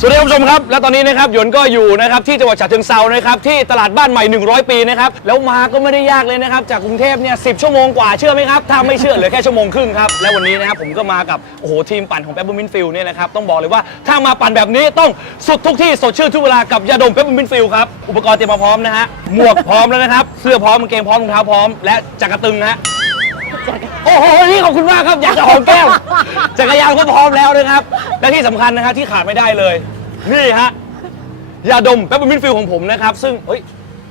สวัสดีคุณผู้ชมครับ และตอนนี้นะครับหยวนก็อยู่นะครับที่จังหวัดฉะเชิงเซานะครับที่ตลาดบ้านใหม่ 100 ปีนะครับแล้วมาก็ไม่ได้ยากเลยนะครับจากกรุงเทพเนี่ยสิชั่วโมงกว่าเชื่อไหมครับถ้าไม่เชื่อเหลือแค่ชั่วโมงครึ่งครับและวันนี้นะครับผมก็มากับโอ้โหทีมปั่นของเปปเปอร์มินฟิลเนี่ยนะครับต้องบอกเลยว่าถ้ามาปั่นแบบนี้ต้องสุดทุกที่สดชื่นทุกเวลากับยาดมเปปเปอร์มินฟิลครับอุปกรณ์เตรียมมาพร้อมนะฮะหมวกพร้อมแล้วนะครับเสื้อพร้อมกางเกงพร้อมรองเท้าพร้อมและจักรตึงนะฮะ โอ้โห นี่ขอบคุณมากครับ อยากจะหอมแก้ม จักรยานก็พร้อมแล้วนะครับ และที่สำคัญนะครับที่ขาดไม่ได้เลย นี่ฮะยาดมแป๊บมินฟิลของผมนะครับ ซึ่งเฮ้ย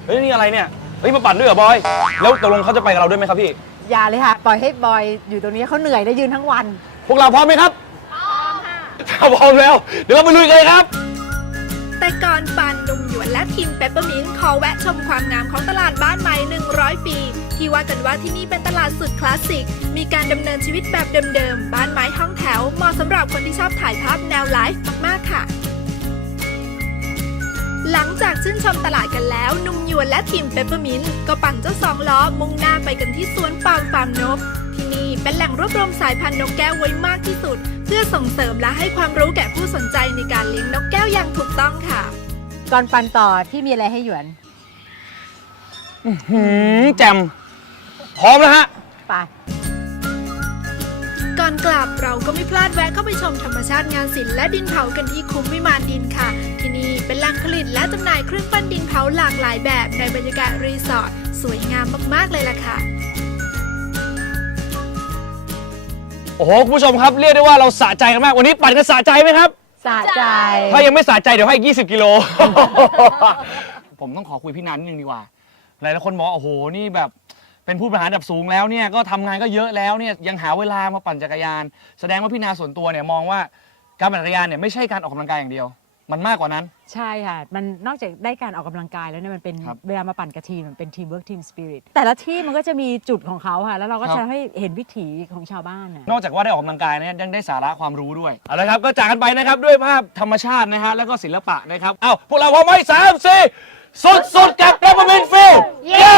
เฮ้ยนี่อะไรเนี่ยเฮ้ยมาปั่นด้วยเหรอบอย แล้วตกลงเขาจะไปกับเราด้วยไหมครับพี่ อย่าเลยค่ะ ปล่อยให้บอยอยู่ตรงนี้เขาเหนื่อยได้ยืนทั้งวัน พวกเราพร้อมไหมครับพร้อมค่ะถ้าพร้อมแล้ว เดี๋ยวเราไปลุยกันเลยครับ แต่ก่อนปั่นหนุ่มหยวนและทีมเปปเปอร์มินขอแวะชมความงามของตลาดบ้านใหม่ 100 ปี ที่ว่ากันว่าที่นี่เป็นตลาดสุดคลาสสิก มีการดำเนินชีวิตแบบเดิมๆ บ้านไม้ห้องแถว เหมาะสำหรับคนที่ชอบถ่ายภาพแนวไลฟ์มากๆค่ะหลังจากชื่ นชมตลาดกันแล้วหนุ่มหยวนและทีมเปปเปอร์มินก็ปั่นเจ้าสองล้อมุ่งหน้าไปกันที่สวนปาล์มฟาร์มนก ที่นี่เป็นแหล่งรวบรวมสายพันธุ์นกแก้วไว้มากที่สุด เพื่อส่งเสริมและให้ความรู้แก่ผู้สนใจในการเลี้ยงนกแก้วอย่างถูกต้องค่ะ ก่อนปันต่อที่มีอะไรให้หยวนหืมแจมพร้อมแล้วฮะ ไป ก่อนกลับเราก็ไม่พลาดแวะเข้าไปชมธรรมชาติงานศิลป์และดินเผากันที่คุ้มวิมานดินค่ะ ที่นี่เป็นแหล่งผลิตและจำหน่ายเครื่องปั้นดินเผาหลากหลายแบบในบรรยากาศรีสอร์ทสวยงามมากๆเลยล่ะค่ะ โอ้โหคุณผู้ชมครับเรียกได้ว่าเราสะใจกันมาก วันนี้ปั่นกันสะใจไหมครับ สะใจ ถ้ายังไม่สะใจเดี๋ยวให้20 กิโล ผมต้องขอคุยพี่นันนิดนึงดีกว่า หลายๆคนบอกว่าโอ้โหนี่แบบ เป็นผู้บริหารระดับสูงแล้วเนี่ยก็ทำงานก็เยอะแล้วเนี่ยยังหาเวลามาปั่นจักรยาน แสดงว่าพี่นาส่วนตัวเนี่ยมองว่าการปั่นจักรยานเนี่ยไม่ใช่การออกกำลังกายอย่างเดียว มันมากกว่านั้น ใช่ค่ะ มันนอกจากได้การออกกำลังกายแล้วเนี่ยมันเป็นครับเวลามาปั่นกับทีมมันเป็นทีมเวิร์กทีมสปิริตแต่ละที่มันก็จะมีจุดของเขาค่ะ แล้วเราก็ครับ จะให้เห็นวิถีของชาวบ้านน่ะ นอกจากว่าได้ออกกำลังกายเนี่ยยังได้สาระความรู้ด้วยเอาละครับก็จากกันไปนะครับด้วยภาพธรรมชาตินะฮะแล้วก็ศิลปะนะครับเอ้าพวกเราพร้อมไหมสามสี่สุดสุดๆกับกระเมินฟิลเย้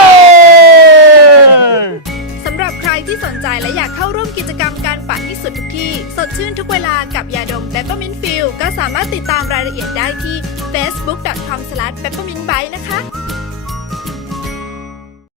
ที่ สดชื่นทุกเวลากับยาดม Peppermint Feel ก็สามารถติดตามรายละเอียดได้ที่ facebook.com/peppermintbite นะคะ